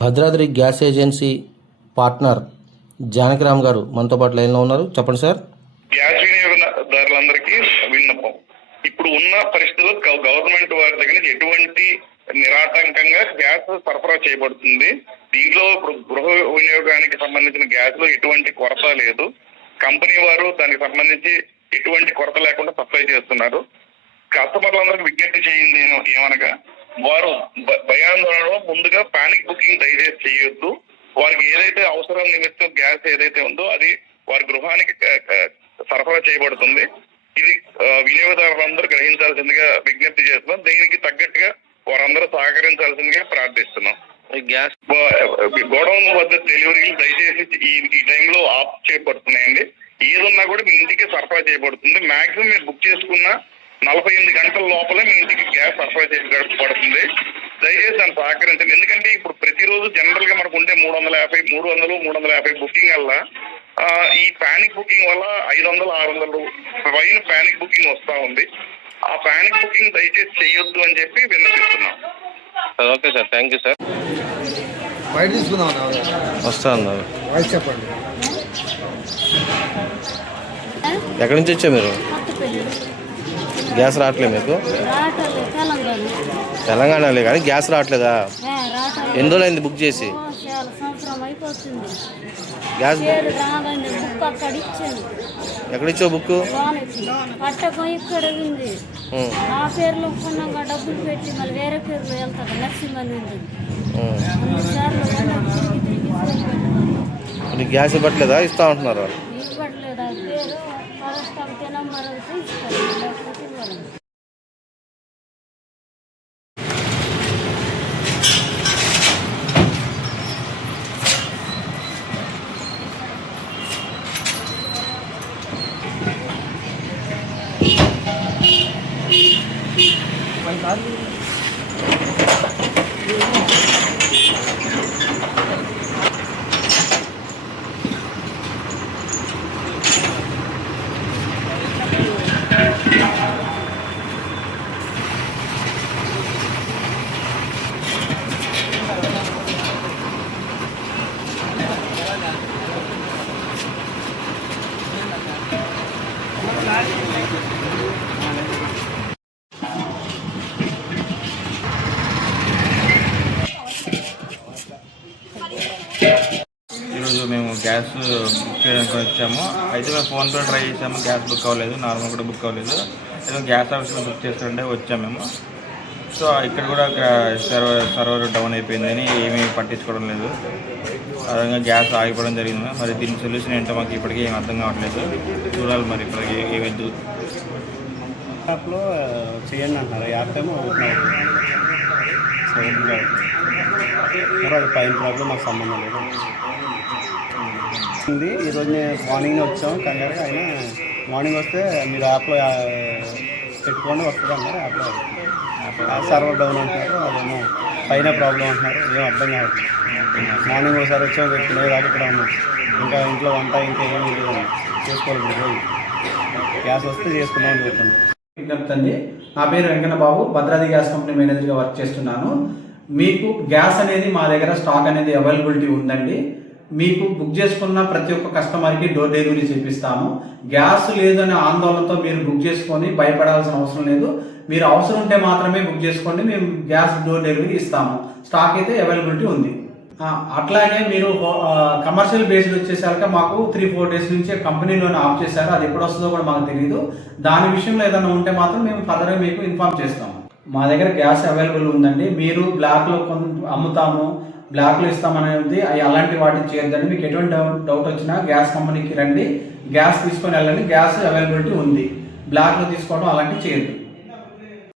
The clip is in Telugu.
Bhadradri gas agency partner Janakiram గారు మనతో పాటు లైన్లో ఉన్నారు. చెప్పండి సార్. గ్యాస్ వినియోగదారులందరికీ విన్నపం, ఇప్పుడు ఉన్న పరిస్థితుల్లో గవర్నమెంట్ వారి దగ్గర నుంచి ఎటువంటి నిరాటంకంగా గ్యాస్ సరఫరా చేయబడుతుంది. దీంట్లో ఇప్పుడు గృహ వినియోగానికి సంబంధించిన గ్యాస్ లో ఎటువంటి కొరత లేదు. కంపెనీ వారు దానికి సంబంధించి ఎటువంటి కొరత లేకుండా సప్లై చేస్తున్నారు. కస్టమర్లందరికీ విజ్ఞప్తి చేయింది ఏమనగా, వారు భయాందోళనలో ముందుగా పానిక్ బుకింగ్ దయచేసి చేయొద్దు. వారికి ఏదైతే అవసరం నిమిత్తం గ్యాస్ ఏదైతే ఉందో అది వారి గృహానికి సరఫరా చేయబడుతుంది. ఇది వినియోగదారులందరూ గ్రహించాల్సిందిగా విజ్ఞప్తి చేస్తున్నాం. దీనికి తగ్గట్టుగా వారందరూ సహకరించాల్సిందిగా ప్రార్థిస్తున్నాం. గ్యాస్ గోడౌన్ వద్ద డెలివరీలు దయచేసి ఈ టైంలో ఆఫ్ చేయబడుతున్నాయండి. ఏదున్నా కూడా మీ ఇంటికి సరఫరా చేయబడుతుంది. మాక్సిమం మీరు బుక్ చేసుకున్న 48 గంటల లోపలే మీ ఇంటికి గ్యాస్ సరఫరా చేయబడుతుంది. దయచేసి దాన్ని సహకరించండి. ఎందుకంటే ఇప్పుడు ప్రతిరోజు జనరల్ గా మనకు ఉండే 350 బుకింగ్ వల్ల ఈ పానిక్ బుకింగ్ వల్ల 500-600 పైన పానిక్ బుకింగ్ వస్తా ఉంది. ఆ పానిక్ బుకింగ్ దయచేసి చేయొద్దు అని చెప్పి విన్నపిస్తున్నాం. Okay sir, thank you sir. బయట తీసుకుందాం వస్తాను. చెప్పండి. ఎక్కడి నుంచి వచ్చా మీరు? గ్యాస్ రావట్లేదు మీకు? తెలంగాణలో కానీ గ్యాస్ రావట్లేదా? ఎన్ని రోజులు అయింది బుక్ చేసి? గ్యాస్ ఎక్కడ ఇచ్చావు బుక్? ఇక్కడ ఉంది నా పేర్లో కొన్నాక డబ్బులు పెట్టి మళ్ళీ వేరే పేర్లో వెళ్తారు. నర్సింహన్ ఉంది. గ్యాస్ ఇవ్వట్లేదా? ఇస్తా ఉంటున్నారు. ఇవ్వట్లేదు. ఆ పేరు పరస్థాపితే నంబర్ అయితే ఇస్తారు. ఈరోజు మేము గ్యాస్ బుక్ చేయడానికి వచ్చాము. అయితే మేము ఫోన్పే ట్రై చేసాము, గ్యాస్ బుక్ అవ్వలేదు. నార్మల్ కూడా బుక్ అవ్వలేదు. ఏదో గ్యాస్ ఆఫీస్లో బుక్ చేస్తుంటే వచ్చాము మేము. సో ఇక్కడ కూడా సర్వర్ డౌన్ అయిపోయిందని ఏమీ పట్టించుకోవడం లేదు. అదేవిధంగా గ్యాస్ ఆగిపోవడం జరిగింది. మరి దీని సొల్యూషన్ ఏంటో మాకు ఇప్పటికీ ఏం అర్థం కావట్లేదు. చూడాలి మరి ఇప్పటికి ఏమైంది. యాప్లో చేయండి అంటున్నారు. యాప్ ఏమో అది పైన ప్రాబ్లం మాకు సంబంధం లేదు. ఈరోజు నేను మార్నింగ్ వచ్చాము కంగారుగా. అయినా మార్నింగ్ వస్తే మీరు యాప్లో పెట్టుకోండి వస్తుంది అన్నారు. యాప్లో సర్వర్ డౌన్ అంటున్నారు. అదేమో పైన ప్రాబ్లం అంటున్నారు. ఏం అర్థం కావట్లేదు. మార్నింగ్ ఒకసారి వచ్చాము పెట్టుకునే కాదు. ఇక్కడ ఉన్నాం. ఇంకా ఇంట్లో వంట ఇంకా ఏమీ లేదండి. చేసుకోవాలి. రోజు గ్యాస్ వస్తే చేసుకుందాం అని చెప్తున్నాను. విజ్ఞప్తి అండి. నా పేరు వెంకన్న బాబు, భద్రాద్రి గ్యాస్ కంపెనీ మేనేజర్గా వర్క్ చేస్తున్నాను. మీకు గ్యాస్ అనేది మా దగ్గర స్టాక్ అనేది అవైలబిలిటీ ఉందండి. మీకు బుక్ చేసుకున్న ప్రతి ఒక్క కస్టమర్కి డోర్ డెలివరీ చేపిస్తాము. గ్యాస్ లేదనే ఆందోళనతో మీరు బుక్ చేసుకొని భయపడాల్సిన అవసరం లేదు. మీరు అవసరం ఉంటే మాత్రమే బుక్ చేసుకోండి. మేము గ్యాస్ డోర్ డెలివరీ ఇస్తాము. స్టాక్ అయితే అవైలబిలిటీ ఉంది. అట్లాగే మీరు కమర్షియల్ బేస్డ్ వచ్చేసరికి మాకు 3-4 డేస్ నుంచి కంపెనీలోనే ఆఫ్ చేశారు. అది ఎప్పుడు వస్తుందో కూడా మాకు తెలియదు. దాని విషయంలో ఏదైనా ఉంటే మాత్రం మేము ఫర్దర్గా మీకు ఇన్ఫార్మ్ చేస్తాము. మా దగ్గర గ్యాస్ అవైలబుల్ ఉందండి. మీరు బ్లాక్లో అమ్ముతాము, బ్లాక్లో ఇస్తామనేది అలాంటి వాటిని చేయొద్దండి. మీకు ఎటువంటి డౌట్ వచ్చినా గ్యాస్ కంపెనీకి రండి, గ్యాస్ తీసుకొని వెళ్ళండి. గ్యాస్ అవైలబిలిటీ ఉంది. బ్లాక్లో తీసుకోవడం అలాంటివి చేయొద్దు.